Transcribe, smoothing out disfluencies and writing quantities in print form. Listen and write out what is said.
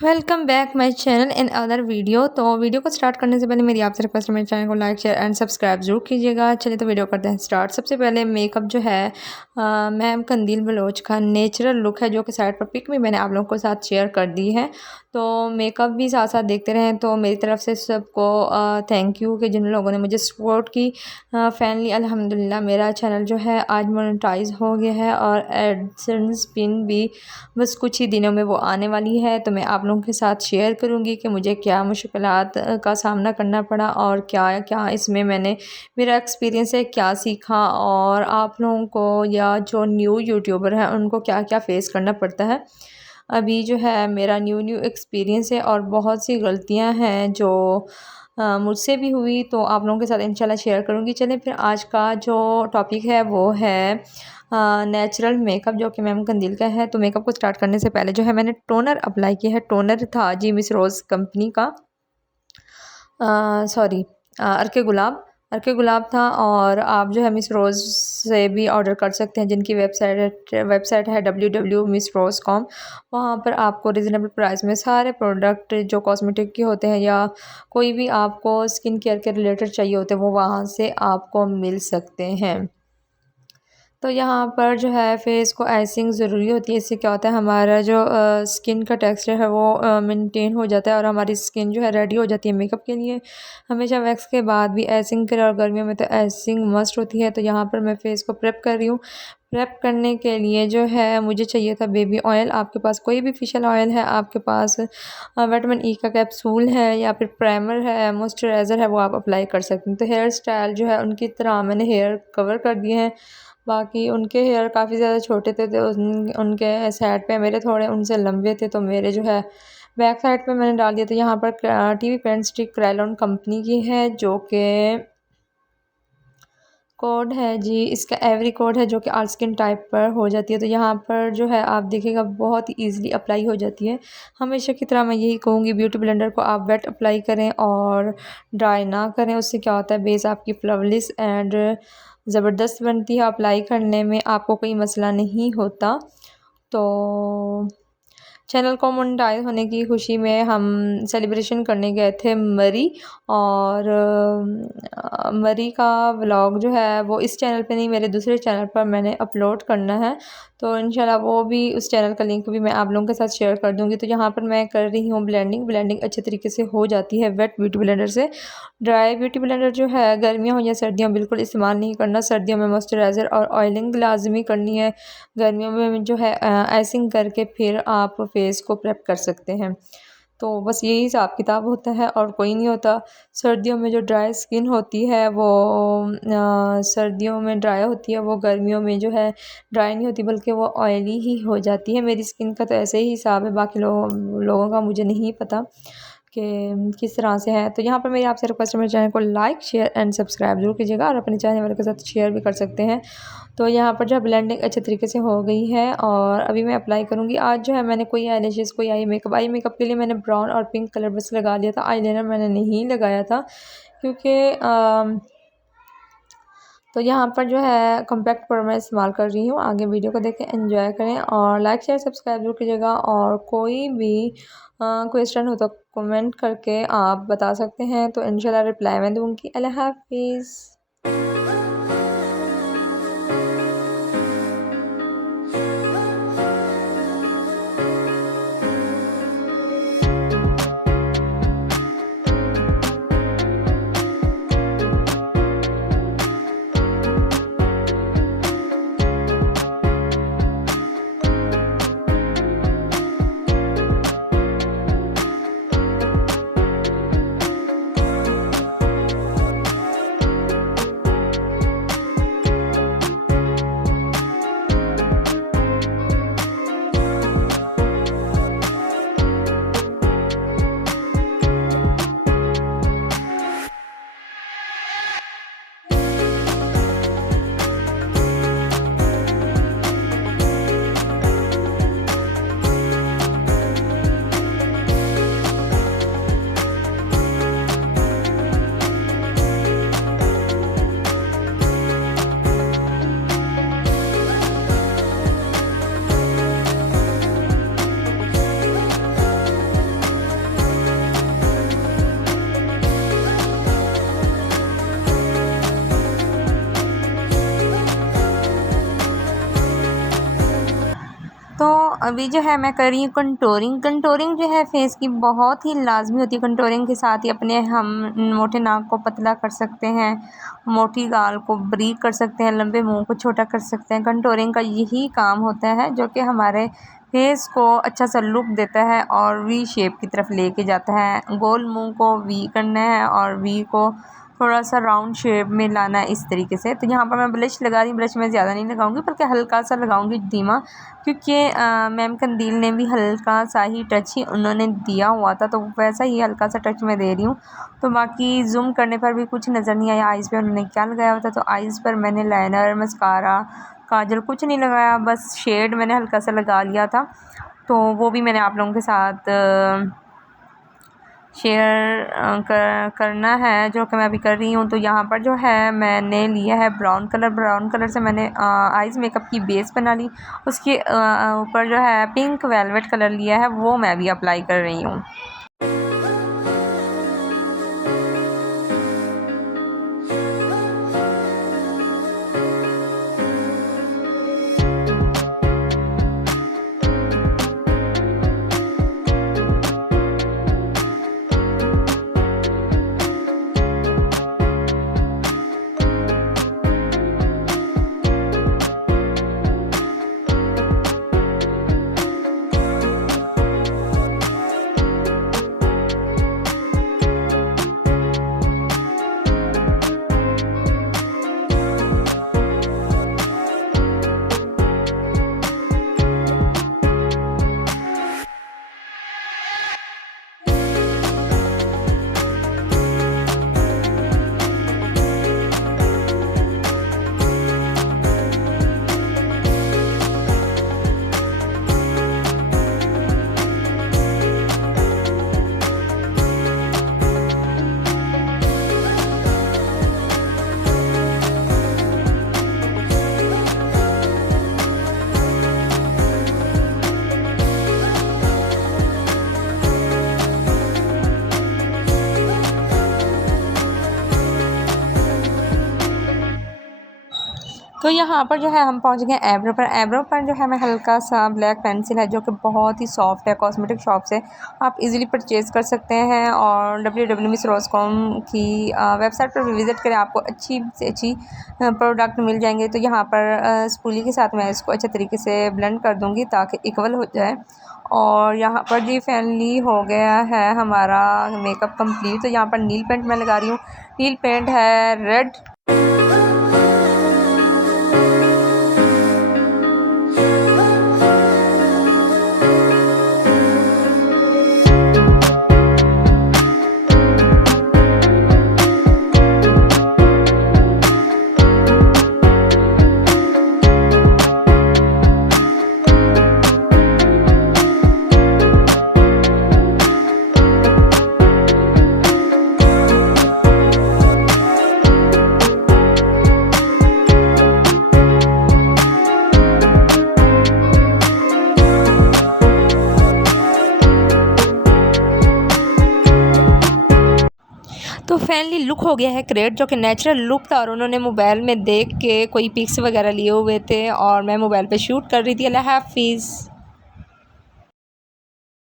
Welcome back my channel in other video. तो video को start करने से पहले मेरी आपसे रिक्वेस्ट है, मेरे चैनल को लाइक शेयर एंड सब्सक्राइब जरूर कीजिएगा। चलिए तो वीडियो करते हैं स्टार्ट। सबसे पहले मेकअप जो है मैम कंदील बलोच का नेचुरल लुक है, जो कि साइड पर पिक में मैंने आप लोगों के साथ शेयर कर दी है। तो मेकअप भी साथ साथ देखते रहें। तो मेरी तरफ से सबको थैंक यू कि जिन लोगों ने मुझे सपोर्ट की। फाइनली अल्हम्दुलिल्लाह मेरा चैनल जो है आज मोनेटाइज हो गया है और एडसेंस पिन भी बस कुछ ही दिनों में वो आने वाली है। तो मैं आप लोगों के साथ शेयर करूंगी कि मुझे क्या मुश्किलात का सामना करना पड़ा और क्या क्या इसमें मैंने मेरा एक्सपीरियंस है, क्या सीखा, और आप लोगों को या जो न्यू यूट्यूबर हैं उनको क्या क्या फ़ेस करना पड़ता है। अभी जो है मेरा न्यू न्यू एक्सपीरियंस है और बहुत सी गलतियां हैं जो मुझसे भी हुई, तो आप लोगों के साथ इंशाल्लाह शेयर करूंगी। चलें फिर आज का जो टॉपिक है वो है नेचुरल मेकअप, जो कि मैम कंदील का है। तो मेकअप को स्टार्ट करने से पहले जो है मैंने टोनर अप्लाई किया है। टोनर था जी मिस रोज़ कंपनी का, सॉरी अर्के गुलाब था। और आप जो है मिस रोज़ से भी ऑर्डर कर सकते हैं, जिनकी वेबसाइट है www.missrose.com। वहाँ पर आपको रिजनेबल प्राइस में सारे प्रोडक्ट जो कॉस्मेटिक के होते हैं या कोई भी आपको स्किन केयर के रिलेटेड चाहिए होते हैं वो वहाँ से आपको मिल सकते हैं। तो यहाँ पर जो है फेस को आइसिंग ज़रूरी होती है। इससे क्या होता है, हमारा जो स्किन का टेक्सचर है वो मेंटेन हो जाता है और हमारी स्किन जो है रेडी हो जाती है मेकअप के लिए। हमेशा वैक्स के बाद भी आइसिंग करें और गर्मियों में तो आइसिंग मस्ट होती है। तो यहाँ पर मैं फेस को प्रेप कर रही हूँ। प्रेप करने के लिए जो है मुझे चाहिए था बेबी ऑयल। आपके पास कोई भी फेशियल ऑयल है, आपके पास विटामिन ई का कैप्सूल है या फिर प्राइमर है, मॉइस्चराइज़र है, वो आप अप्लाई कर सकते हैं। तो हेयर स्टाइल जो है उनकी तरह मैंने हेयर कवर कर दिए हैं। बाकी उनके हेयर काफ़ी ज़्यादा छोटे थे, तो उनके साइड पे मेरे थोड़े उनसे लंबे थे, तो मेरे जो है बैक साइड पे मैंने डाल दिया। तो यहाँ पर TV paint stick Krylon company की है, जो कि कोड है जी, इसका एवरी कोड है, जो कि आल स्किन टाइप पर हो जाती है। तो यहाँ पर जो है आप देखिएगा बहुत ही ईजिली अप्लाई हो जाती है। हमेशा की तरह मैं यही कहूँगी, ब्यूटी ब्लेंडर को आप वेट अप्लाई करें और ड्राई ना करें। उससे क्या होता है, बेस आपकी फ्लवलेस एंड ज़बरदस्त बनती है। अप्लाई करने में आपको कोई मसला नहीं होता। तो चैनल को मोनेटाइज होने की खुशी में हम सेलिब्रेशन करने गए थे मरी। और मरी का व्लॉग जो है वो इस चैनल पे नहीं, मेरे दूसरे चैनल पर मैंने अपलोड करना है। तो इंशाल्लाह वो भी, उस चैनल का लिंक भी मैं आप लोगों के साथ शेयर कर दूँगी। तो यहाँ पर मैं कर रही हूँ ब्लेंडिंग अच्छे तरीके से हो जाती है वेट ब्यूटी ब्लेंडर से। ड्राई ब्यूटी ब्लेंडर जो है गर्मियाँ हो या सर्दियाँ बिल्कुल इस्तेमाल नहीं करना। सर्दियों में मॉइस्चराइज़र और ऑयलिंग लाजमी करनी है। गर्मियों में जो है आइसिंग करके फिर आप फेस को प्रेप कर सकते हैं। तो बस यही हिसाब किताब होता है और कोई नहीं होता। सर्दियों में जो ड्राई स्किन होती है वो सर्दियों में ड्राई होती है, वो गर्मियों में जो है ड्राई नहीं होती बल्कि वो ऑयली ही हो जाती है। मेरी स्किन का तो ऐसे ही हिसाब है, बाकी लोगों का मुझे नहीं पता कि किस तरह से है। तो यहाँ पर मेरी आपसे रिक्वेस्ट है, मेरे चैनल को लाइक शेयर एंड सब्सक्राइब जरूर कीजिएगा और अपने चाहने वालों के साथ शेयर भी कर सकते हैं। तो यहाँ पर जो है ब्लेंडिंग अच्छे तरीके से हो गई है और अभी मैं अप्लाई करूँगी। आज जो है मैंने कोई आई कोई आई मेकअप के लिए मैंने ब्राउन और पिंक कलर बस लगा लिया था। आईलाइनर मैंने नहीं लगाया था क्योंकि तो यहाँ पर जो है कॉम्पैक्ट पाउडर मैं इस्तेमाल कर रही हूँ। आगे वीडियो को देखें, एंजॉय करें और लाइक शेयर सब्सक्राइब जरूर कीजिएगा। और कोई भी क्वेश्चन हो तो कमेंट करके आप बता सकते हैं, तो इंशाल्लाह रिप्लाई मैं दूँगी। अल्लाह हाफिज़। अभी जो है मैं कर रही हूँ कंटूरिंग। कंटूरिंग जो है फेस की बहुत ही लाजमी होती है। कंटूरिंग के साथ ही अपने हम मोटे नाक को पतला कर सकते हैं, मोटी गाल को बारीक कर सकते हैं, लंबे मुंह को छोटा कर सकते हैं। कंटूरिंग का यही काम होता है जो कि हमारे फेस को अच्छा सा लुक देता है और वी शेप की तरफ लेके जाता है। गोल मुंह को वी करना है और वी को थोड़ा सा राउंड शेप में लाना है इस तरीके से। तो यहाँ पर मैं ब्लश लगा रही हूँ। ब्लश मैं ज़्यादा नहीं लगाऊंगी बल्कि हल्का सा लगाऊंगी धीमा, क्योंकि मैम कंदील ने भी हल्का सा ही टच ही उन्होंने दिया हुआ था, तो वैसा ही हल्का सा टच मैं दे रही हूँ। तो बाकी जूम करने पर भी कुछ नज़र नहीं आया आइज़ पे उन्होंने क्या लगाया हुआ था। तो आइज़ पर मैंने लाइनर, मस्कारा, काजल कुछ नहीं लगाया, बस शेड मैंने हल्का सा लगा लिया था। तो वो भी मैंने आप लोगों के साथ शेयर करना है, जो कि मैं अभी कर रही हूँ। तो यहाँ पर जो है मैंने लिया है ब्राउन कलर। ब्राउन कलर से मैंने आइज़ मेकअप की बेस बना ली। उसके ऊपर जो है पिंक वेलवेट कलर लिया है, वो मैं भी अप्लाई कर रही हूँ। तो यहाँ पर जो है हम पहुँच गए एब्रो पर। एब्रो पर जो है मैं हल्का सा ब्लैक पेंसिल है जो कि बहुत ही सॉफ्ट है, कॉस्मेटिक शॉप से आप इजीली परचेज़ कर सकते हैं। और www.missrose.com की वेबसाइट पर भी विज़िट करें, आपको अच्छी से अच्छी प्रोडक्ट मिल जाएंगे। तो यहाँ पर स्पूली के साथ मैं इसको अच्छे तरीके से ब्लेंड कर दूँगी ताकि इक्वल हो जाए। और यहाँ पर जी फाइनली हो गया है हमारा मेकअप कंप्लीट। तो यहाँ पर नील पेंट मैं लगा रही हूँ। नील पेंट है रेड। तो फाइनली लुक हो गया है क्रिएट, जो कि नेचुरल लुक था और उन्होंने मोबाइल में देख के कोई पिक्स वगैरह लिए हुए थे और मैं मोबाइल पे शूट कर रही थी। अल्लाह हाफिज़।